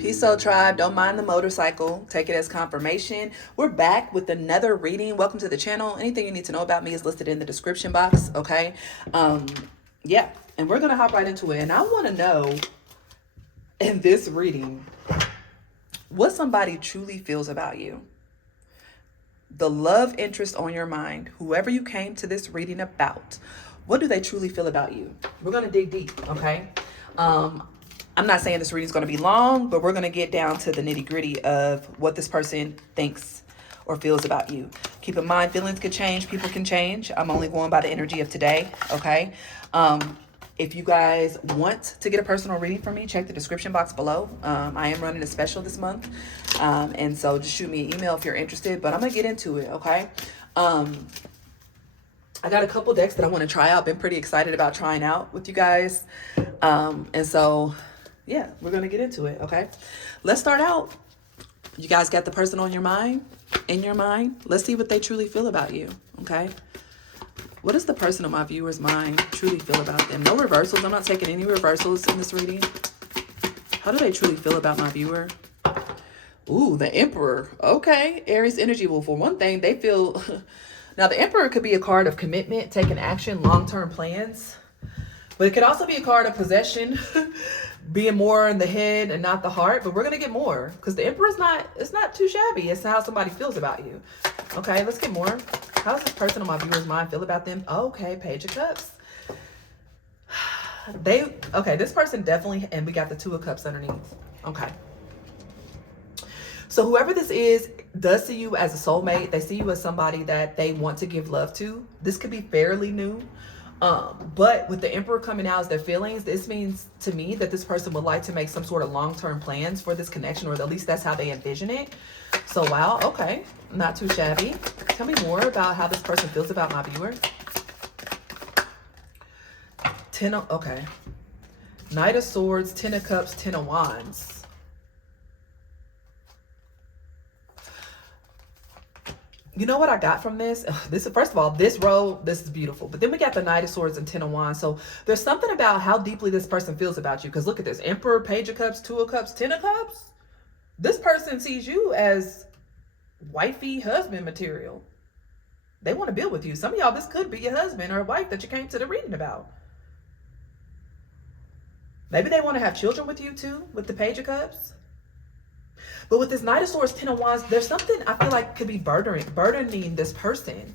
Peace out, tribe. Don't mind the motorcycle. Take it as confirmation. We're back with another reading. Welcome to the channel. Anything you need to know about me is listed in the description box. Okay. Um, yeah. And we're gonna hop right into it. And I want to know in this reading what somebody truly feels about you. The love interest on your mind, whoever you came to this reading about, what do they truly feel about you? We're gonna dig deep. Okay. I'm not saying this reading is going to be long, but we're going to get down to the nitty gritty of what this person thinks or feels about you. Keep in mind, feelings could change. People can change. I'm only going by the energy of today. Okay. If you guys want to get a personal reading from me, check the description box below. I am running a special this month. And so just shoot me an email if you're interested, but I'm going to get into it. Okay. I got a couple decks that I want to try out. Been pretty excited about trying out with you guys. And so yeah, we're going to get into it. Okay. Let's start out. You guys got the person on your mind, in your mind. Let's see what they truly feel about you. Okay. What does the person on my viewer's mind truly feel about them? No reversals. I'm not taking any reversals in this reading. How do they truly feel about my viewer? Ooh, the Emperor. Okay. Aries energy. Well, for one thing, they feel... Now, the Emperor could be a card of commitment, taking action, long-term plans. But it could also be a card of possession, being more in the head and not the heart. But we're going to get more because the Emperor's it's not too shabby. It's how somebody feels about you. Okay, let's get more. How does this person on my viewer's mind feel about them? Okay, Page of Cups. Okay, this person definitely, and we got the Two of Cups underneath. Okay. So whoever this is does see you as a soulmate. They see you as somebody that they want to give love to. This could be fairly new. But with the Emperor coming out as their feelings, this means to me that this person would like to make some sort of long-term plans for this connection, or at least that's how they envision it. So, wow. Okay. Not too shabby. Tell me more about how this person feels about my viewer. Okay. Knight of Swords, Ten of Cups, Ten of Wands. You know what I got from this? First of all, this row, this is beautiful. But then we got the Knight of Swords and Ten of Wands. So there's something about how deeply this person feels about you. Because look at this. Emperor, Page of Cups, Two of Cups, Ten of Cups. This person sees you as wifey husband material. They want to build with you. Some of y'all, this could be your husband or wife that you came to the reading about. Maybe they want to have children with you too, with the Page of Cups. But with this Knight of Swords, Ten of Wands, there's something I feel like could be burdening this person.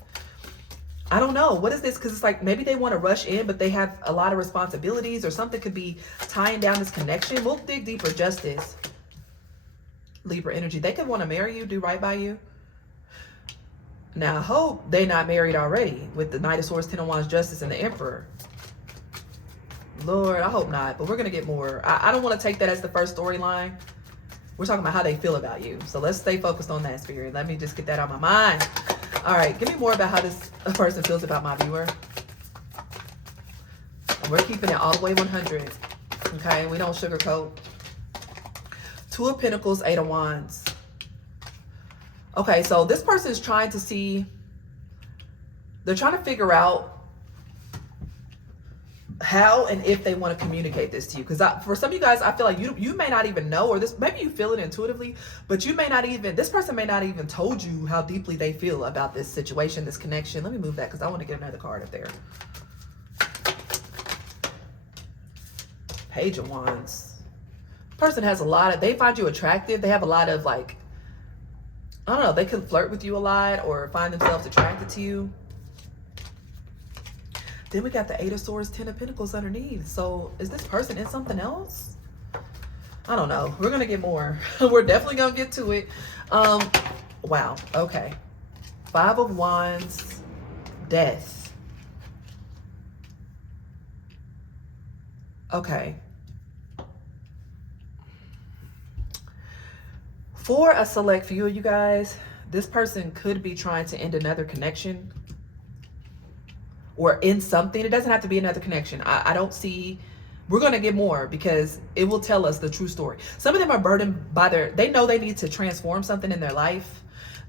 I don't know. What is this? Because it's like maybe they want to rush in, but they have a lot of responsibilities, or something could be tying down this connection. We'll dig deeper. Justice. Libra energy. They could want to marry you, do right by you. Now, I hope they're not married already with the Knight of Swords, Ten of Wands, Justice, and the Emperor. Lord, I hope not. But we're going to get more. I don't want to take that as the first storyline. We're talking about how they feel about you. So let's stay focused on that, Spirit. Let me just get that out of my mind. All right. Give me more about how this person feels about my viewer. And we're keeping it all the way 100. Okay. We don't sugarcoat. Two of Pentacles, Eight of Wands. Okay. So this person is trying to see. They're trying to figure out how and if they want to communicate this to you, because for some of you guys, I feel like you may not even know, or this maybe you feel it intuitively, but you may not even, this person may not even told you how deeply they feel about this situation, this connection. Let me move that because I want to get another card up there. Page of Wands. Person has a lot of, they find you attractive. They have a lot of like, I don't know, they can flirt with you a lot or find themselves attracted to you. Then we got the Eight of Swords, Ten of Pentacles underneath. So is this person in something else? I don't know. We're going to get more. We're definitely going to get to it. Wow. Okay. Five of Wands, Death. Okay. For a select few of you guys, this person could be trying to end another connection. Or in something. It doesn't have to be another connection. I don't see. We're going to get more because it will tell us the true story. Some of them are burdened by they know they need to transform something in their life.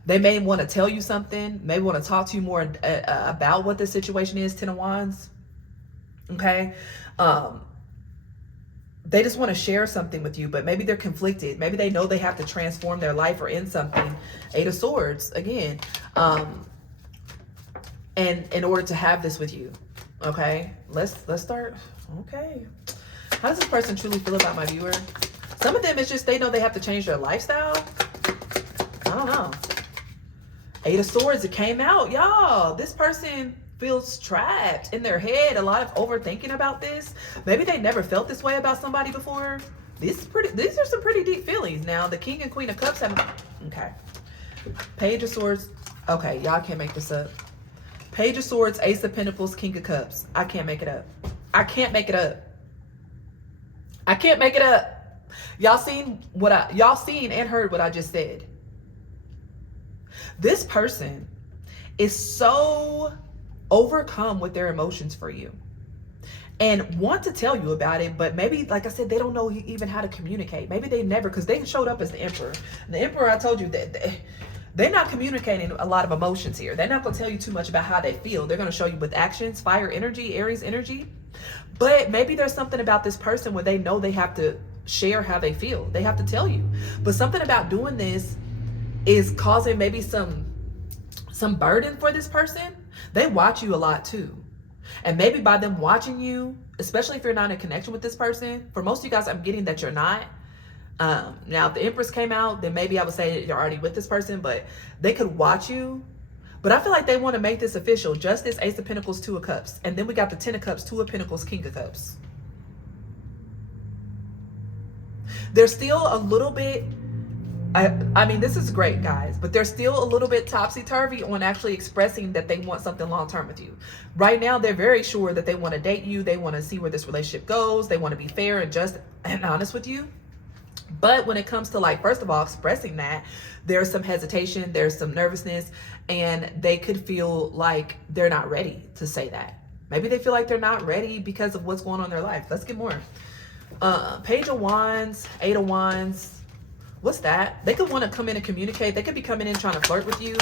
They may want to tell you something. Maybe want to talk to you more about what the situation is. Ten of Wands. Okay. they just want to share something with you, but maybe they're conflicted. Maybe they know they have to transform their life or end something. Eight of Swords again. And in order to have this with you. Okay, let's start. Okay, how does this person truly feel about my viewer? Some of them, it's just they know they have to change their lifestyle. I don't know. Eight of Swords, it came out, y'all. This person feels trapped in their head. A lot of overthinking about this. Maybe they never felt this way about somebody before. These are some pretty deep feelings. Now, the King and Queen of Cups have, okay. Page of Swords. Okay, y'all can't make this up. Page of Swords, Ace of Pentacles, King of Cups. I can't make it up. I can't make it up. I can't make it up. Y'all seen and heard what I just said. This person is so overcome with their emotions for you and want to tell you about it, but maybe, like I said, they don't know even how to communicate. Maybe they never, because they showed up as the Emperor. The Emperor, I told you that they're not communicating a lot of emotions here. They're not going to tell you too much about how they feel. They're going to show you with actions, fire energy, Aries energy. But maybe there's something about this person where they know they have to share how they feel. They have to tell you. But something about doing this is causing maybe some burden for this person. They watch you a lot too. And maybe by them watching you, especially if you're not in connection with this person, for most of you guys, I'm getting that you're not. Now, if the Empress came out, then maybe I would say you're already with this person, but they could watch you. But I feel like they want to make this official. Justice, Ace of Pentacles, Two of Cups. And then we got the Ten of Cups, Two of Pentacles, King of Cups. There's still a little bit, I mean, this is great, guys, but they're still a little bit topsy-turvy on actually expressing that they want something long-term with you. Right now, they're very sure that they want to date you. They want to see where this relationship goes. They want to be fair and just and honest with you. But when it comes to, like, first of all, expressing that, there's some hesitation, there's some nervousness, and they could feel like they're not ready to say that. Maybe they feel like they're not ready because of what's going on in their life. Let's get more. Page of Wands, Eight of Wands. What's that? They could want to come in and communicate. They could be coming in trying to flirt with you.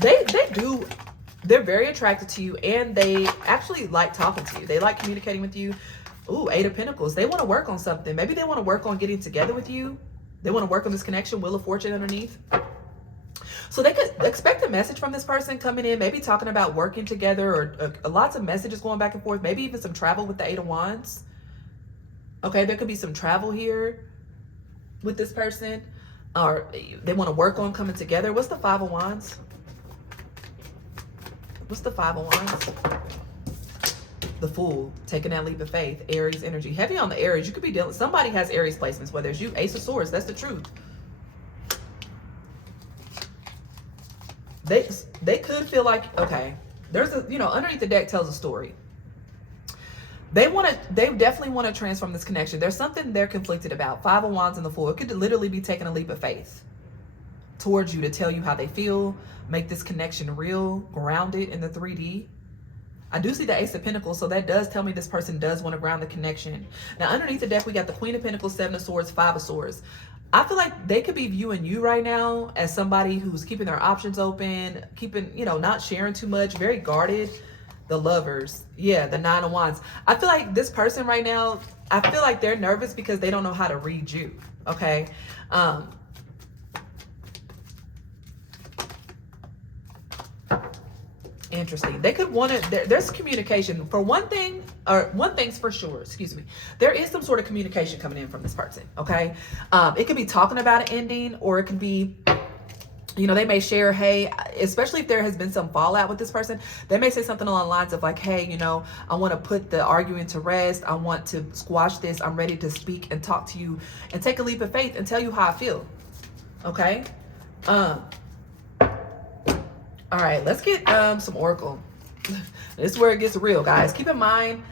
They're very attracted to you, and they actually like talking to you. They like communicating with you. Ooh, Eight of Pentacles. They want to work on something. Maybe they want to work on getting together with you. They want to work on this connection. Wheel of Fortune underneath. So they could expect a message from this person coming in, maybe talking about working together, or lots of messages going back and forth. Maybe even some travel with the Eight of Wands. Okay, there could be some travel here with this person. Or they want to work on coming together. What's the Five of Wands? What's the Five of Wands? The Fool, taking that leap of faith. Aries energy. Heavy on the Aries. You could be dealing, somebody has Aries placements, whether it's you. Ace of Swords, that's the truth. They could feel like, okay, there's a, underneath the deck tells a story. They definitely want to transform this connection. There's something they're conflicted about. Five of Wands and the Fool. It could literally be taking a leap of faith towards you to tell you how they feel, make this connection real, grounded in the 3D. I do see the Ace of Pentacles, so that does tell me this person does want to ground the connection. Now, underneath the deck, we got the Queen of Pentacles, Seven of Swords, Five of Swords. I feel like they could be viewing you right now as somebody who's keeping their options open, keeping, not sharing too much, very guarded. The Lovers. Yeah, the Nine of Wands. I feel like this person right now, I feel like they're nervous because they don't know how to read you. Okay. Interesting. They could want to, there's communication for one thing, or one thing's for sure, excuse me. There is some sort of communication coming in from this person. Okay. It could be talking about an ending, or it could be, they may share, hey, especially if there has been some fallout with this person, they may say something along the lines of like, hey, I want to put the arguing to rest. I want to squash this. I'm ready to speak and talk to you and take a leap of faith and tell you how I feel. Okay. All right, let's get some Oracle. This is where it gets real, guys. Keep in mind,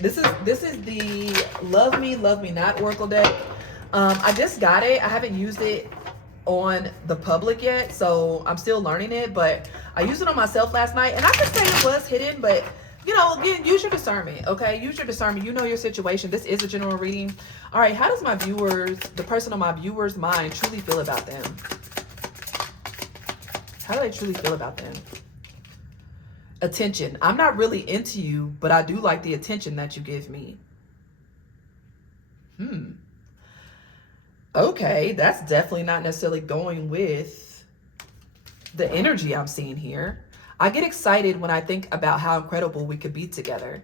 this is the Love Me Not Oracle deck. I just got it. I haven't used it on the public yet, so I'm still learning it, but I used it on myself last night, and I could say it was hidden, but again, use your discernment. Okay, use your discernment. Your situation. This is a general reading. All right, how does the person on my viewers mind truly feel about them? How do they truly feel about them? Attention. I'm not really into you, but I do like the attention that you give me. Okay, that's definitely not necessarily going with the energy I'm seeing here. I get excited when I think about how incredible we could be together.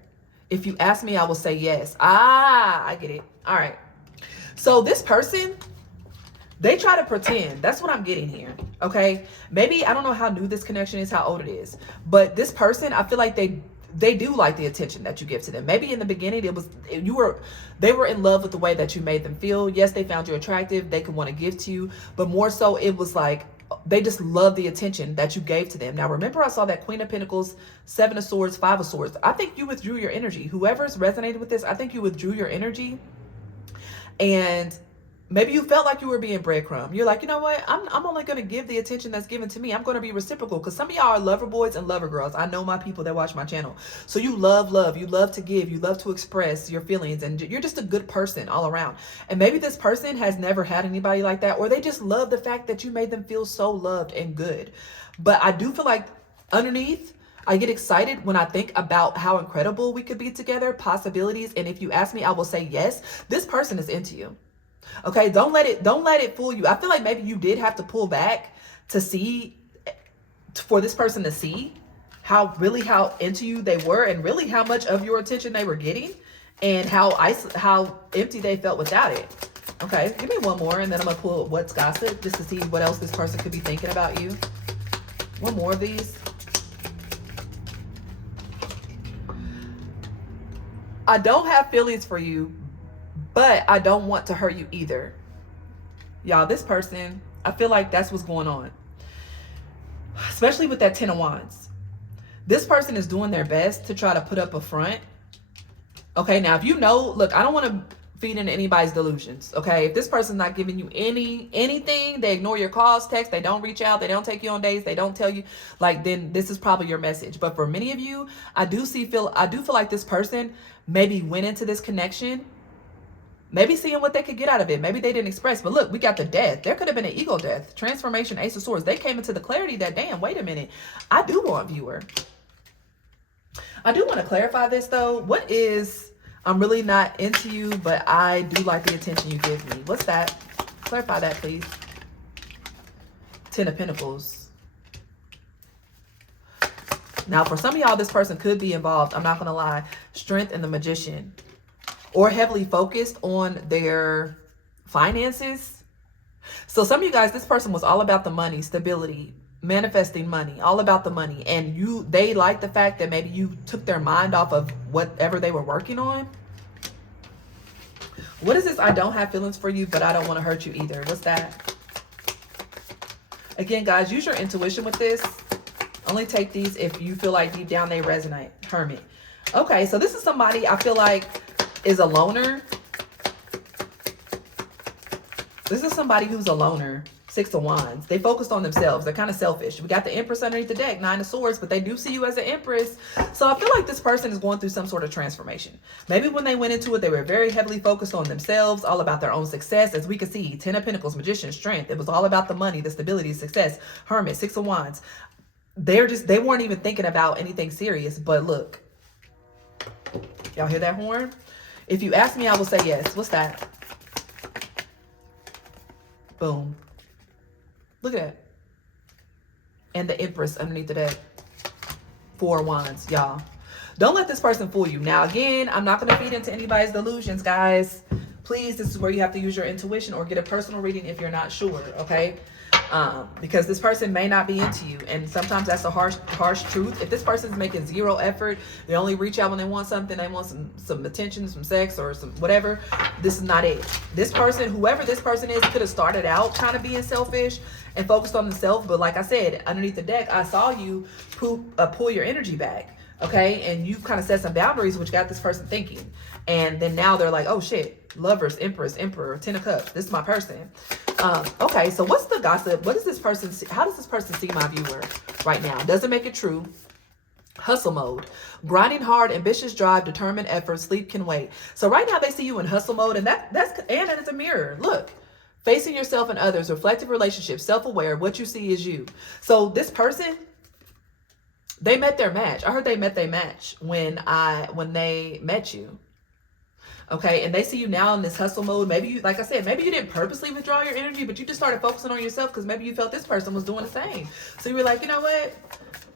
If you ask me, I will say yes. I get it. All right. So this person, they try to pretend. That's what I'm getting here. Okay. Maybe, I don't know how new this connection is, how old it is. But this person, I feel like they do like the attention that you give to them. Maybe in the beginning they were in love with the way that you made them feel. Yes, they found you attractive. They could want to give to you. But more so, it was like they just love the attention that you gave to them. Now, remember, I saw that Queen of Pentacles, Seven of Swords, Five of Swords. I think you withdrew your energy. Whoever's resonated with this, I think you withdrew your energy. And maybe you felt like you were being breadcrumb. You're like, you know what? I'm only going to give the attention that's given to me. I'm going to be reciprocal, because some of y'all are lover boys and lover girls. I know my people that watch my channel. So you love love. You love to give. You love to express your feelings. And you're just a good person all around. And maybe this person has never had anybody like that, or they just love the fact that you made them feel so loved and good. But I do feel like underneath, I get excited when I think about how incredible we could be together, possibilities. And if you ask me, I will say yes. This person is into you. Okay, don't let it fool you. I feel like maybe you did have to pull back to see, for this person to see how into you they were, and really how much of your attention they were getting, and how empty they felt without it. Okay, give me one more, and then I'm gonna pull what's gossip, just to see what else this person could be thinking about you. One more of these. I don't have feelings for you, but I don't want to hurt you either. Y'all, this person, I feel like that's what's going on. Especially with that Ten of Wands. This person is doing their best to try to put up a front. Okay, now if you know, look, I don't want to feed into anybody's delusions. Okay, if this person's not giving you anything, they ignore your calls, texts, they don't reach out, they don't take you on dates, they don't tell you, like, then this is probably your message. But for many of you, I do feel like this person maybe went into this connection, maybe seeing what they could get out of it. Maybe they didn't express. But look, we got the death. There could have been an ego death. Transformation, Ace of Swords. They came into the clarity that, damn, wait a minute. I do want viewer. I do want to clarify this, though. What is, I'm really not into you, but I do like the attention you give me. What's that? Clarify that, please. Ten of Pentacles. Now, for some of y'all, this person could be involved. I'm not going to lie. Strength and the Magician. Or heavily focused on their finances. So some of you guys, this person was all about the money, stability, manifesting money, all about the money. And they like the fact that maybe you took their mind off of whatever they were working on. What is this? I don't have feelings for you, but I don't want to hurt you either. What's that? Again, guys, use your intuition with this. Only take these if you feel like deep down they resonate. Hermit. Okay, so this is somebody I feel like is a loner. This is somebody who's a loner. Six of Wands. They focused on themselves. They're kind of selfish. We got the Empress underneath the deck, Nine of Swords, but they do see you as an Empress. So I feel like this person is going through some sort of transformation. Maybe when they went into it, they were very heavily focused on themselves, all about their own success. As we can see, Ten of Pentacles, Magician, Strength. It was all about the money, the stability, success. Hermit, Six of Wands. They weren't even thinking about anything serious. But look, y'all hear that horn? If you ask me, I will say yes. What's that? Boom. Look at that. And the Empress underneath the deck. Four Wands, y'all. Don't let this person fool you. Now, again, I'm not going to feed into anybody's delusions, guys. Please, this is where you have to use your intuition or get a personal reading if you're not sure, okay? Because this person may not be into you, and sometimes that's a harsh truth. If this person's making zero effort, they only reach out when they want something, they want some attention, some sex, or some whatever, this is not it. This person, whoever this person is, could have started out kind of being selfish and focused on themselves, but like I said, underneath the deck, I saw you pull your energy back, okay? And you kind of set some boundaries, which got this person thinking. And then now they're like, oh shit, Lovers, Empress, Emperor, Ten of Cups, this is my person. Okay, so what's the gossip? What does this person see? How does this person see my viewer right now? Doesn't make it true. Hustle mode. Grinding hard, ambitious drive, determined effort, sleep can wait. So right now they see you in hustle mode, and it's a mirror. Look. Facing yourself and others, reflective relationships, self-aware, what you see is you. So this person, they met their match. I heard they met their match when they met you. Okay, and they see you now in this hustle mode. Maybe you, like I said, maybe you didn't purposely withdraw your energy, but you just started focusing on yourself because maybe you felt this person was doing the same. So you were like, you know what?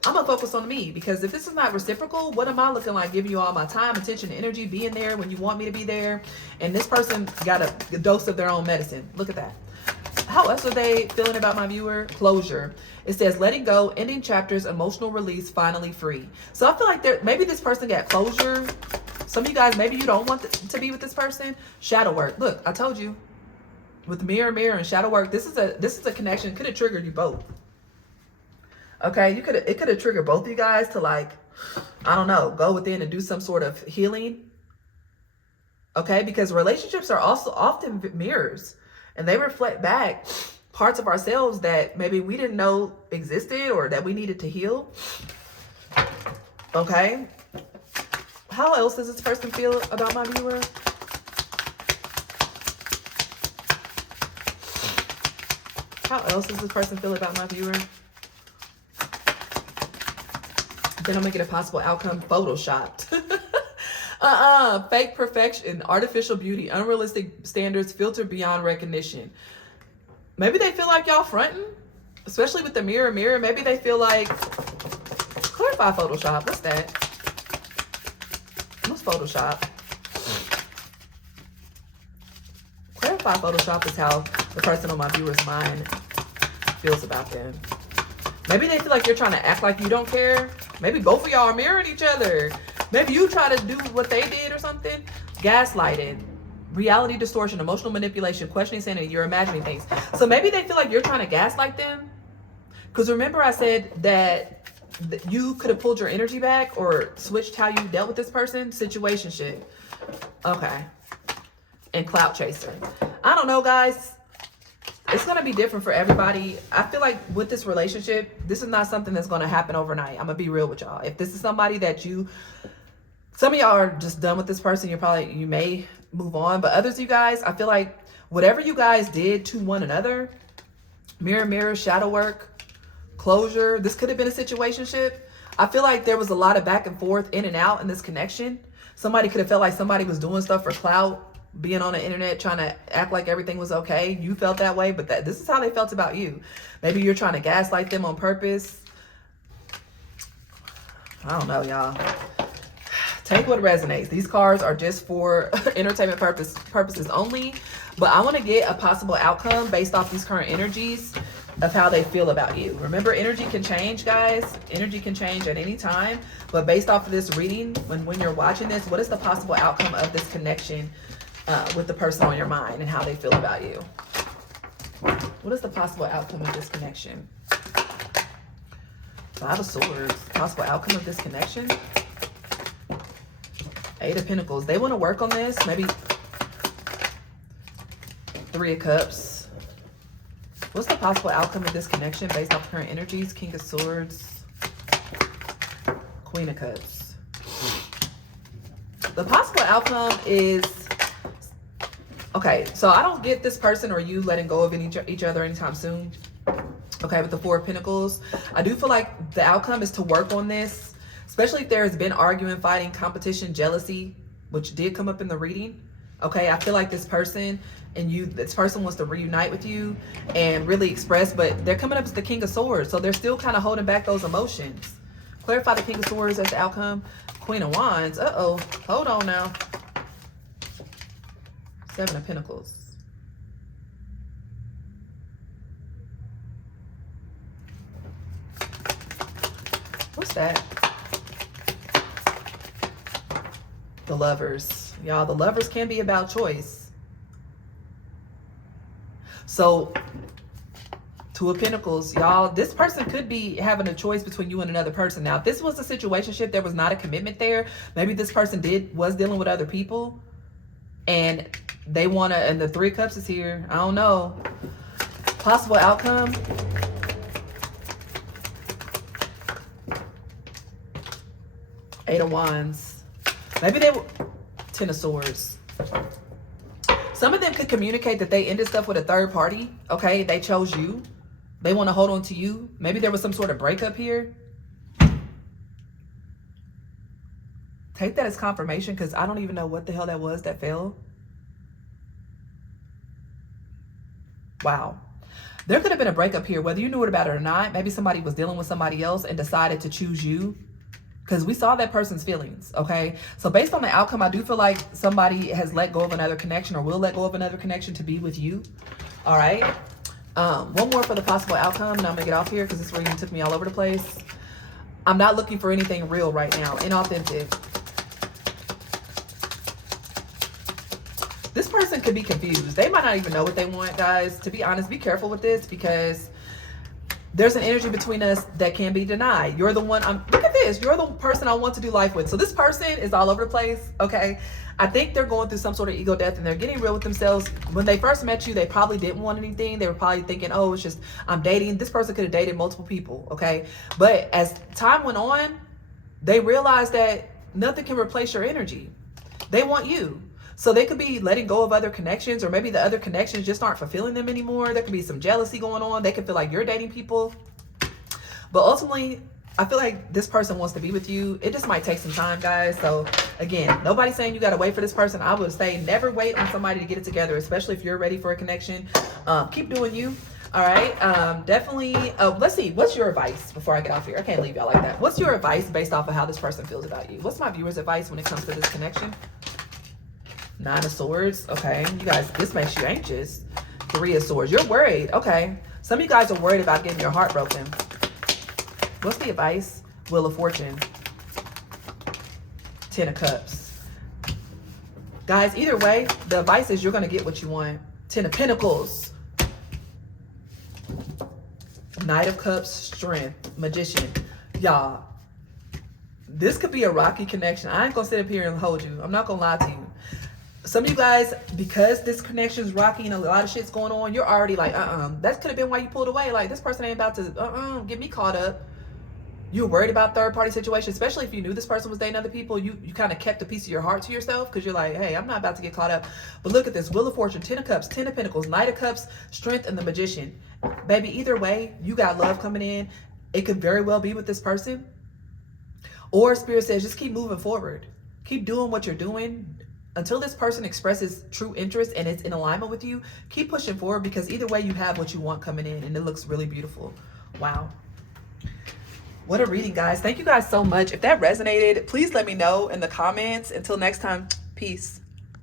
I'm gonna focus on me, because if this is not reciprocal, what am I looking like giving you all my time, attention, and energy, being there when you want me to be there? And this person got a dose of their own medicine. Look at that. How else are they feeling about my viewer? Closure. It says letting go, ending chapters, emotional release, finally free. So I feel like maybe this person got closure. Some of you guys, maybe you don't want to be with this person. Shadow work. Look, I told you, with mirror and shadow work, this is a connection. Could have triggered you both. Okay, it could have triggered both of you guys to, like, I don't know, go within and do some sort of healing. Okay, because relationships are also often mirrors, and they reflect back parts of ourselves that maybe we didn't know existed or that we needed to heal. Okay, how else does this person feel about my viewer? How else does this person feel about my viewer? Then I'm gonna get a possible outcome. Photoshopped. Fake perfection, artificial beauty, unrealistic standards, filtered beyond recognition. Maybe they feel like y'all fronting, especially with the mirror. Maybe they feel like, clarify Photoshop. What's that? What's Photoshop? Clarify Photoshop is how the person on my viewer's mind feels about them. Maybe they feel like you're trying to act like you don't care. Maybe both of y'all are mirroring each other. Maybe you try to do what they did or something. Gaslighted, reality distortion, emotional manipulation, questioning sanity, you're imagining things. So maybe they feel like you're trying to gaslight them. Because remember I said that you could have pulled your energy back or switched how you dealt with this person. Situationship. Okay. And clout chaser. I don't know, guys. It's going to be different for everybody. I feel like with this relationship, this is not something that's going to happen overnight. I'm going to be real with y'all. If this is somebody that some of y'all are just done with this person, you may move on. But others of you guys, I feel like whatever you guys did to one another, mirror, shadow work, closure, this could have been a situationship. I feel like there was a lot of back and forth, in and out in this connection. Somebody could have felt like somebody was doing stuff for clout, being on the internet, trying to act like everything was okay. You felt that way, but this is how they felt about you. Maybe you're trying to gaslight them on purpose. I don't know, y'all. Take what resonates. These cards are just for entertainment purposes only, but I want to get a possible outcome based off these current energies of how they feel about you. Remember, energy can change, guys. Energy can change at any time, but based off of this reading, when you're watching this, what is the possible outcome of this connection with the person on your mind and how they feel about you? What is the possible outcome of this connection? Five of Swords. Possible outcome of this connection. Eight of Pentacles. They want to work on this. Maybe Three of Cups. What's the possible outcome of this connection based off current energies? King of Swords. Queen of Cups. The possible outcome is, okay, so I don't get this person or you letting go of each other anytime soon. Okay, with the Four of Pentacles, I do feel like the outcome is to work on this, especially if there has been arguing, fighting, competition, jealousy, which did come up in the reading. Okay, I feel like this person wants to reunite with you and really express, but they're coming up as the King of Swords, so they're still kind of holding back those emotions. Clarify the King of Swords as the outcome. Queen of Wands. Uh-oh. Hold on now. Seven of Pentacles. What's that? The Lovers. Y'all, the Lovers can be about choice. So, Two of Pentacles. Y'all, this person could be having a choice between you and another person. Now, if this was a situationship, there was not a commitment there. Maybe this person was dealing with other people. And they want to, and the Three of Cups is here. I don't know. Possible outcome. Eight of Wands. Maybe they were Ten of Swords. Some of them could communicate that they ended stuff with a third party. Okay, they chose you. They want to hold on to you. Maybe there was some sort of breakup here. Take that as confirmation, because I don't even know what the hell that was that fell. Wow. There could have been a breakup here, whether you knew about it or not. Maybe somebody was dealing with somebody else and decided to choose you, because we saw that person's feelings, okay? So based on the outcome, I do feel like somebody has let go of another connection or will let go of another connection to be with you, all right? One more for the possible outcome, and I'm gonna get off here because this reading took me all over the place. I'm not looking for anything real right now, inauthentic. This person could be confused. They might not even know what they want, guys. To be honest, be careful with this, because there's an energy between us that can be denied. You're the one, look at this. You're the person I want to do life with. So this person is all over the place, okay? I think they're going through some sort of ego death, and they're getting real with themselves. When they first met you, they probably didn't want anything. They were probably thinking, oh, it's just, I'm dating. This person could have dated multiple people, okay? But as time went on, they realized that nothing can replace your energy. They want you. So they could be letting go of other connections, or maybe the other connections just aren't fulfilling them anymore. There could be some jealousy going on. They could feel like you're dating people. But ultimately, I feel like this person wants to be with you. It just might take some time, guys. So again, nobody's saying you got to wait for this person. I would say never wait on somebody to get it together, especially if you're ready for a connection. Keep doing you. All right. Definitely. Let's see. What's your advice before I get off here? I can't leave y'all like that. What's your advice based off of how this person feels about you? What's my viewer's advice when it comes to this connection? 9 of Swords. Okay. You guys, this makes you anxious. 3 of Swords. You're worried. Okay. Some of you guys are worried about getting your heart broken. What's the advice? Wheel of Fortune. 10 of Cups. Guys, either way, the advice is you're going to get what you want. 10 of Pentacles. Knight of Cups. Strength. Magician. Y'all, this could be a rocky connection. I ain't going to sit up here and hold you. I'm not going to lie to you. Some of you guys, because this connection is rocky and a lot of shit's going on, you're already like, that could have been why you pulled away. Like, this person ain't about to, get me caught up. You're worried about third-party situations, especially if you knew this person was dating other people. You kind of kept a piece of your heart to yourself, because you're like, hey, I'm not about to get caught up. But look at this. Wheel of Fortune, 10 of Cups, 10 of Pentacles, Knight of Cups, Strength, and the Magician. Baby, either way, you got love coming in. It could very well be with this person. Or Spirit says, just keep moving forward. Keep doing what you're doing. Until this person expresses true interest and it's in alignment with you, keep pushing forward, because either way you have what you want coming in, and it looks really beautiful. Wow. What a reading, guys. Thank you guys so much. If that resonated, please let me know in the comments. Until next time, peace.